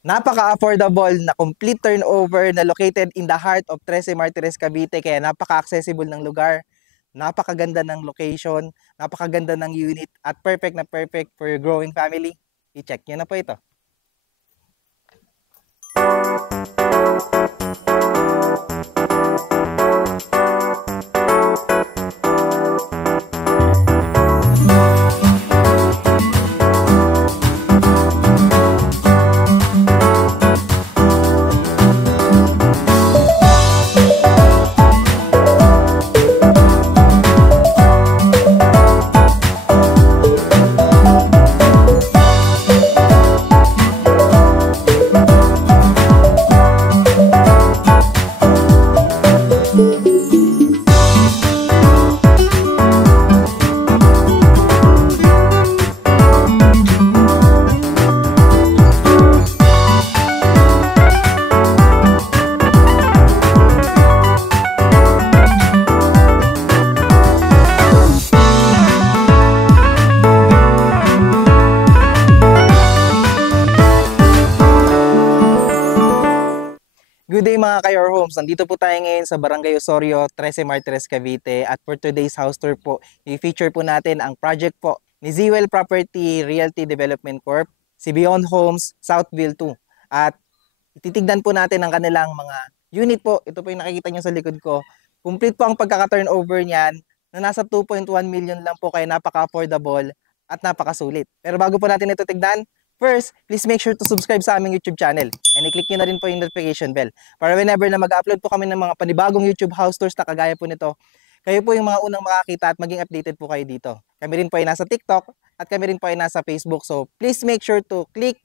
Napaka-affordable na complete turnover na located in the heart of Trece Martires, Cavite. Kaya napaka-accessible ng lugar, napakaganda ng location, napakaganda ng unit at perfect na perfect for your growing family. I-check nyo na po ito. Good day mga ka-Your Homes. Nandito po tayo ngayon sa Barangay Osorio, Trece Martires, Cavite. At for today's house tour po, i-feature po natin ang project po ni Zewell Property Realty Development Corp, si Beyond Homes, Southville 2. At ititignan po natin ang kanilang mga unit po. Ito po yung nakikita nyo sa likod ko. Complete po ang pagkaka-turnover niyan na nasa 2.1 million lang po, kaya napaka-affordable at napakasulit. Pero bago po natin ito tignan, first, please make sure to subscribe sa aming YouTube channel and i-click nyo na rin po yung notification bell para whenever na mag-upload po kami ng mga panibagong YouTube house tours na kagaya po nito, kayo po yung mga unang makakita at maging updated po kayo dito. Kami rin po ay nasa TikTok at kami rin po ay nasa Facebook. So please make sure to click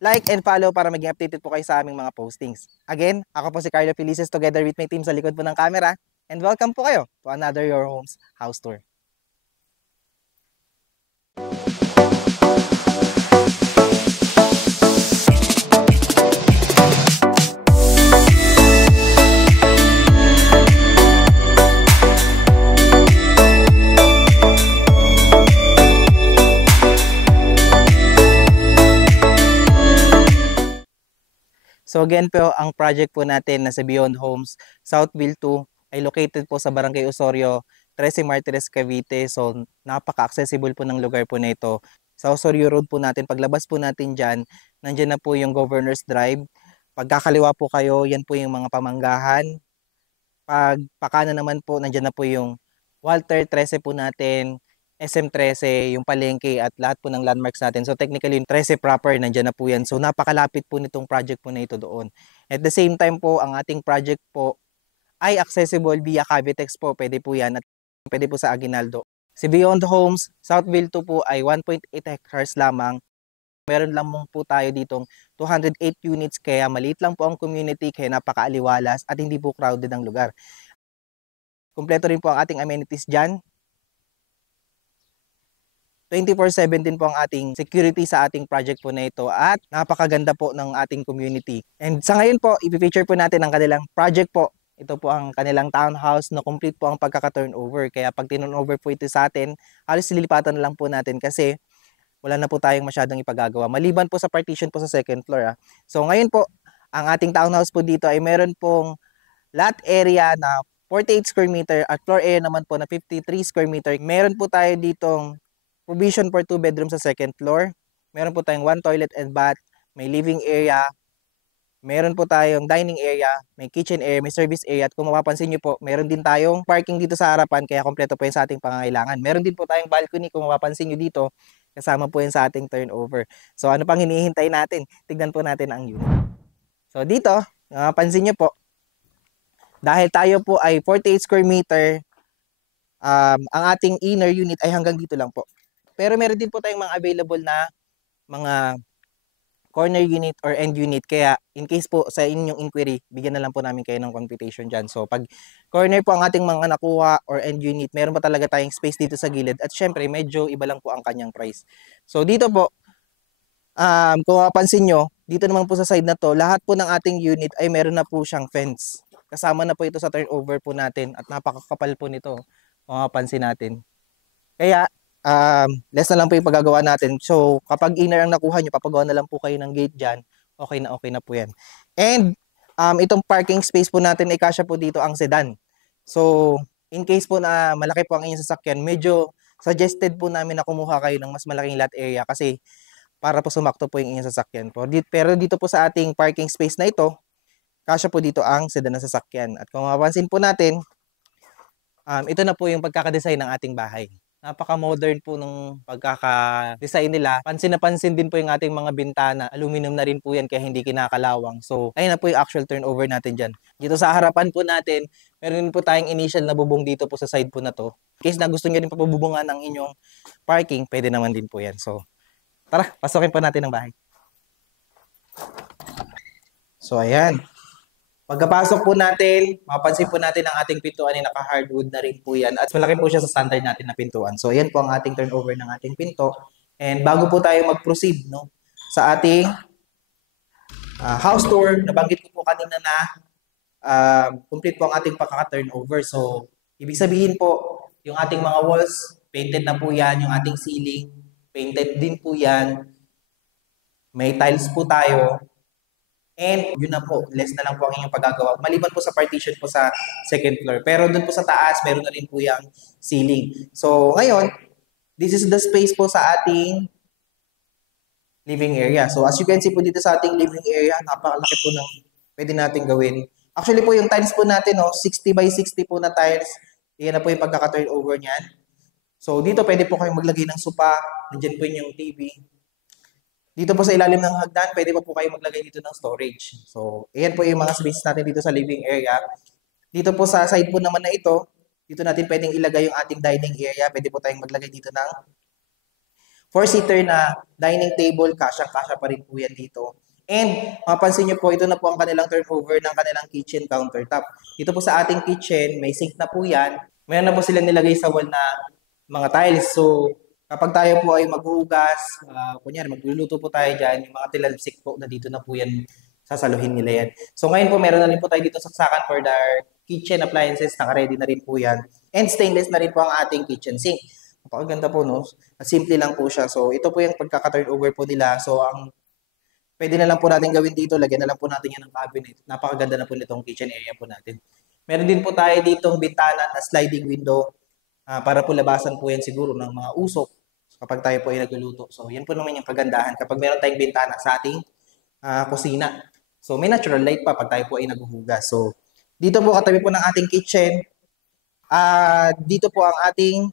like and follow para maging updated po kayo sa aming mga postings. Again, ako po si Carlo Felices together with my team sa likod po ng camera, and welcome po kayo to another Your Homes house tour. So again po, ang project po natin na sa Beyond Homes, Southville 2 ay located po sa Barangay Osorio, Trece Martires, Cavite. So napaka-accessible po ng lugar po na ito. Sa Osorio Road po natin, paglabas po natin dyan, nandyan na po yung Governor's Drive. Pagkakaliwa po kayo, yan po yung mga pamanggahan. Pag pakana naman po, nandyan na po yung Walter Trece po natin, SM Trece, yung palengke at lahat po ng landmarks natin. So technically yung Trece proper, nandiyan na po yan. So napakalapit po nitong project po na ito doon. At the same time po, ang ating project po ay accessible via Cavitex po. Pwede po yan at pwede po sa Aguinaldo. Si Beyond Homes, Southville 2 po ay 1.8 hectares lamang. Meron lang po tayo ditong 208 units, kaya maliit lang po ang community, kaya napakaaliwalas at hindi po crowded ang lugar. Kompleto rin po ang ating amenities dyan. 24/7 din po ang ating security sa ating project po na ito at napakaganda po ng ating community. And sa ngayon po, i-feature po natin ang kanilang project po. Ito po ang kanilang townhouse na complete po ang pagkaka-turnover. Kaya pag turnover po ito sa atin, halos lilipatan na lang po natin kasi wala na po tayong masyadong ipagagawa. Maliban po sa partition po sa second floor. So ngayon po, ang ating townhouse po dito ay meron pong lot area na 48 square meter at floor area naman po na 53 square meter. Meron po tayo ditong provision for 2 bedrooms sa second floor. Meron po tayong 1 toilet and bath, may living area, meron po tayong dining area, may kitchen area, may service area. At kung mapapansin nyo po, meron din tayong parking dito sa harapan, kaya kompleto po yan sa ating pangangailangan. Meron din po tayong balcony, kung mapapansin nyo dito, kasama po yan sa ating turnover. So ano pang hinihintay natin? Tignan po natin ang unit. So dito, mapapansin nyo po, dahil tayo po ay 48 square meter, ang ating inner unit ay hanggang dito lang po. Pero meron din po tayong mga available na mga corner unit or end unit. Kaya in case po sa inyong inquiry, bigyan na lang po namin kayo ng computation dyan. So pag corner po ang ating mga nakuha or end unit, meron pa talaga tayong space dito sa gilid. At syempre, medyo iba lang po ang kanyang price. So dito po, kung mapansin nyo, dito naman po sa side na to, lahat po ng ating unit ay meron na po siyang fence. Kasama na po ito sa turnover po natin at napakakapal po nito, kung mapansin natin. Kaya, less na lang po yung paggagawa natin. So, kapag inner ang nakuha nyo, papagawa na lang po kayo ng gate dyan okay na po yan. And itong parking space po natin ay kasya po dito ang sedan. So, in case po na malaki po ang inyong sasakyan, medyo suggested po namin na kumuha kayo ng mas malaking lot area kasi para po sumakto po yung inyong sasakyan po. Pero dito po sa ating parking space na ito, kasya po dito ang sedan na sasakyan. At kung mapapansin po natin, ito na po yung pagkakadesign ng ating bahay. Napaka-modern po ng pagkaka-design nila. Pansin na pansin din po yung ating mga bintana. Aluminum na rin po yan kaya hindi kinakalawang. So, ayun na po yung actual turnover natin dyan. Dito sa harapan po natin, meron po tayong initial na bubong dito po sa side po na to. In case na gusto nyo rin papabubungan ng inyong parking, pwede naman din po yan. So, tara, pasokin po natin ang bahay. So, ayan. Pagkapasok po natin, mapansin po natin ang ating pintuan ay naka-hardwood na rin po yan. At malaki po siya sa standard natin na pintuan. So, ayan po ang ating turnover ng ating pinto. And bago po tayo mag-proceed sa ating house tour, nabanggit ko po kanina na complete po ang ating pagkaka-turnover. So, ibig sabihin po, yung ating mga walls, painted na po yan. Yung ating ceiling, painted din po yan. May tiles po tayo. And yun na po, less na lang po ang inyong paggagawa. Maliban po sa partition po sa second floor. Pero dun po sa taas, meron na rin po yung ceiling. So ngayon, this is the space po sa ating living area. So as you can see po dito sa ating living area, napakalaki po ng pwede natin gawin. Actually po yung tiles po natin, 60 by 60 po na tiles. Yan na po yung pagkaka-turnover niyan. So dito pwede po kayong maglagay ng sopa. Nandiyan po yung TV. Dito po sa ilalim ng hagdan, pwede po kayo maglagay dito ng storage. So, ayan po yung mga spaces natin dito sa living area. Dito po sa side po naman na ito, dito natin pwedeng ilagay yung ating dining area. Pwede po tayong maglagay dito ng 4-seater na dining table. Kasya-kasya pa rin po yan dito. And, mapansin nyo po, ito na po ang kanilang turnover ng kanilang kitchen countertop. Dito po sa ating kitchen, may sink na po yan. Mayroon na po sila nilagay sa wall na mga tiles. So, kapag tayo po ay maghuhugas, kunyari magluluto po tayo dyan, yung mga tilalsik po na dito na po yan, sasaluhin nila yan. So ngayon po meron na rin po tayo dito saksakan for the kitchen appliances, naka-ready na rin po yan. And stainless na rin po ang ating kitchen sink. Napakaganda po, no? Simple lang po siya. So ito po yung pagkaka-turnover po nila. So ang pwede na lang po natin gawin dito, lagyan na lang po natin yan ng cabinet. Napakaganda na po nitong kitchen area po natin. Meron din po tayo ditong bintana na sliding window para po labasan po yan siguro ng mga usok kapag tayo po ay nagluluto. So, yan po naman yung kagandahan kapag meron tayong bintana sa ating kusina. So, may natural light pa pag tayo po ay naghuhugas. So, dito po katabi po ng ating kitchen. Dito po ang ating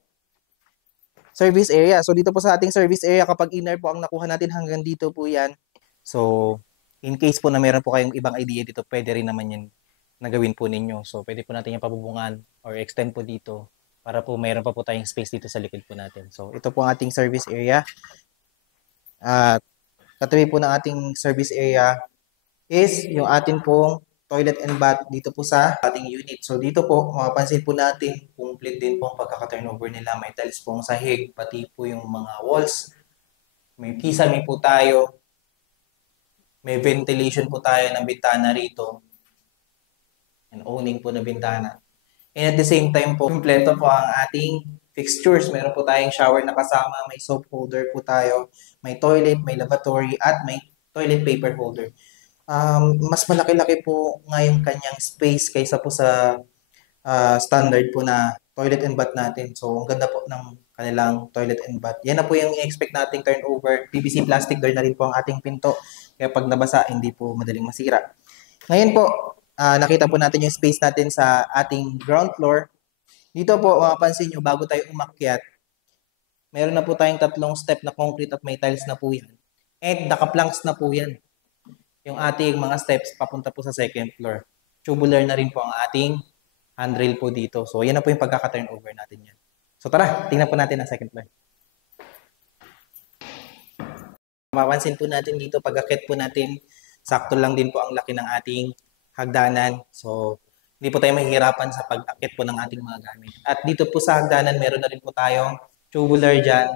service area. So, dito po sa ating service area, kapag inner po ang nakuha natin hanggang dito po yan. So, in case po na meron po kayong ibang idea dito, pwede rin naman yan na gawin po ninyo. So, pwede po natin yung pabubungan or extend po dito para po mayroon pa po tayong space dito sa likod po natin. So, ito po ang ating service area. At katabi po ng ating service area is yung ating pong toilet and bath dito po sa ating unit. So, dito po, mapapansin po natin, complete din po ang pagkaka-turnover nila. May tiles pong sahig, pati po yung mga walls. May kisame po tayo. May ventilation po tayo ng bintana rito. And owning po na bintana. And at the same time po, kompleto po ang ating fixtures. Meron po tayong shower na kasama, may soap holder po tayo, may toilet, may lavatory, at may toilet paper holder. Mas malaki-laki po ngayong kanyang space kaysa po sa standard po na toilet and bath natin. So, ang ganda po ng kanilang toilet and bath. Yan na po yung i-expect nating turnover. PVC plastic door na rin po ang ating pinto. Kaya pag nabasa, hindi po madaling masira. Ngayon po, nakita po natin yung space natin sa ating ground floor. Dito po, mapapansin nyo, bago tayo umakyat, meron na po tayong 3 step na concrete at may tiles na po yan. And naka-planks na po yan. Yung ating mga steps papunta po sa second floor. Tubular na rin po ang ating handrail po dito. So, yan na po yung pagkaka-turnover natin yan. So, tara, tingnan po natin ang second floor. Mapapansin po natin dito, pag-akit po natin, sakto lang din po ang laki ng ating hagdanan. So, hindi po tayo mahihirapan sa pag-akit po ng ating mga gamit. At dito po sa hagdanan, meron na rin po tayong tubular dyan.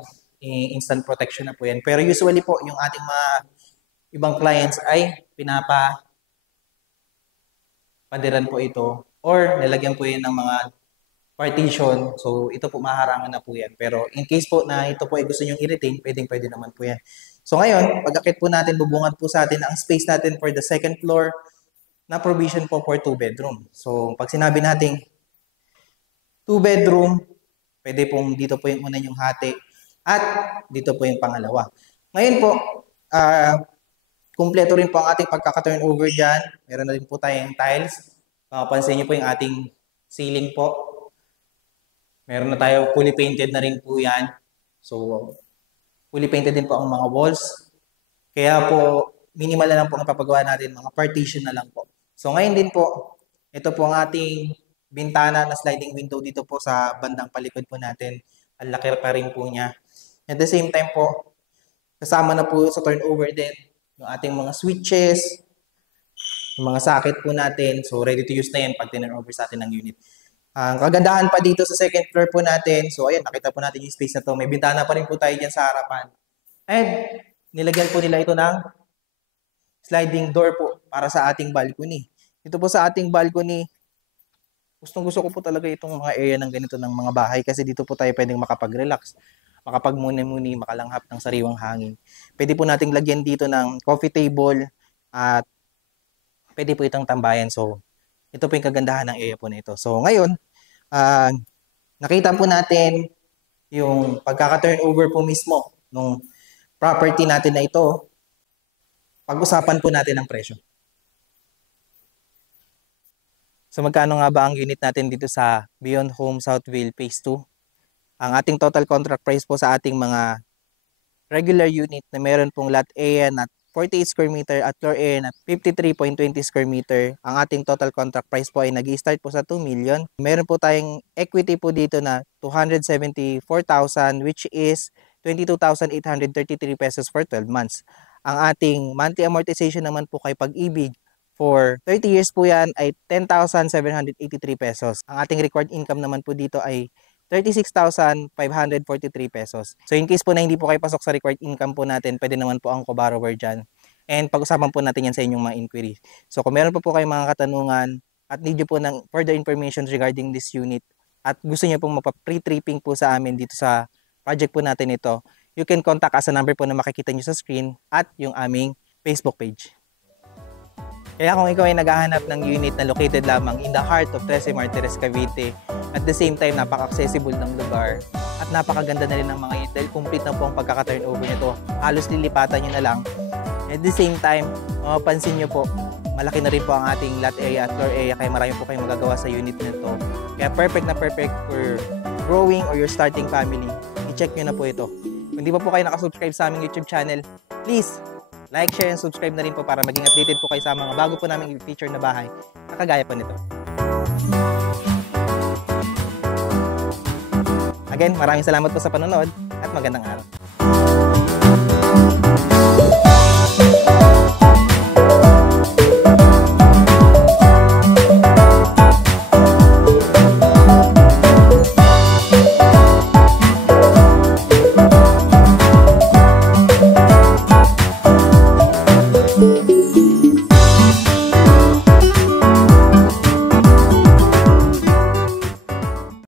Instant protection na po yan. Pero usually po, yung ating mga ibang clients ay padiran po ito or nilagyan po yan ng mga partition. So, ito po maharangan na po yan. Pero in case po na ito po ay gusto nyong i-retain, pwede naman po yan. So ngayon, pag-akit po natin, bubungad po sa atin ang space natin for the second floor na provision po for 2 bedroom. So pag sinabi natin 2 bedroom, pwede pong dito po yung una yung hati at dito po yung pangalawa. Ngayon po, kumpleto rin po ang ating pagkaka-turnover dyan. Meron na rin po tayong tiles. Mapapansin niyo po yung ating ceiling po. Meron na tayo fully painted na rin po yan. So, fully painted din po ang mga walls. Kaya po, minimal na lang po ang papagawa natin. Mga partition na lang po. So, ngayon din po, ito po ang ating bintana na sliding window dito po sa bandang palikod po natin. Ang laki pa rin po niya. At the same time po, kasama na po sa turnover din yung ating mga switches, yung mga socket po natin. So, ready to use na yan pag turnover sa atin ng unit. Ang kagandahan pa dito sa second floor po natin, so ayan, nakita po natin yung space na to. May bintana pa rin po tayo dyan sa harapan. And nilagyan po nila ito ng sliding door po para sa ating balcony. Ito po sa ating balcony, gustong-gusto ko po talaga itong mga area ng ganito ng mga bahay kasi dito po tayo pwedeng makapag-relax, makapagmuni-muni, makalanghap ng sariwang hangin. Pwede po nating lagyan dito ng coffee table at pwede po itong tambayan. So, ito po yung kagandahan ng area po na ito. So, ngayon, nakita po natin yung pagkaka-turnover po mismo ng property natin na ito. Pag-usapan po natin ang presyo. So, magkano nga ba ang unit natin dito sa Beyond Home Southville Phase 2? Ang ating total contract price po sa ating mga regular unit na meron pong lot area na 48 square meter at floor area na 53.20 square meter. Ang ating total contract price po ay nag-i-start po sa 2 million. Meron po tayong equity po dito na 274,000 which is 22,833 pesos for 12 months. Ang ating monthly amortization naman po kay Pag-ibig for 30 years po yan ay 10,783 pesos. Ang ating required income naman po dito ay 36,543 pesos. So in case po na hindi po kayo pasok sa required income po natin, pwede naman po ang co-borrower dyan. And pag-usapan po natin yan sa inyong mga inquiry. So kung meron po kayong mga katanungan at need nyo po ng further information regarding this unit at gusto nyo pong mapa-pre-tripping po sa amin dito sa project po natin ito, you can contact us sa number po na makikita nyo sa screen at yung aming Facebook page. Kaya kung ikaw ay naghahanap ng unit na located lamang in the heart of Trece Martires, Cavite, at the same time napaka-accessible ng lugar at napakaganda na rin ng mga unit dahil complete na po ang pagkaka-turnover nito. Halos lilipatan nyo na lang. At the same time, mapapansin nyo po, malaki na rin po ang ating lot area at floor area kaya marami po kayong magagawa sa unit nito. Kaya perfect na perfect for growing or your starting family. I-check nyo na po ito. Kung di pa po kayo nakasubscribe sa aming YouTube channel, please like, share, and subscribe na rin po para maging updated po kayo sa mga bago po namin i-feature na bahay na kagaya po nito. Again, maraming salamat po sa panonood at magandang araw.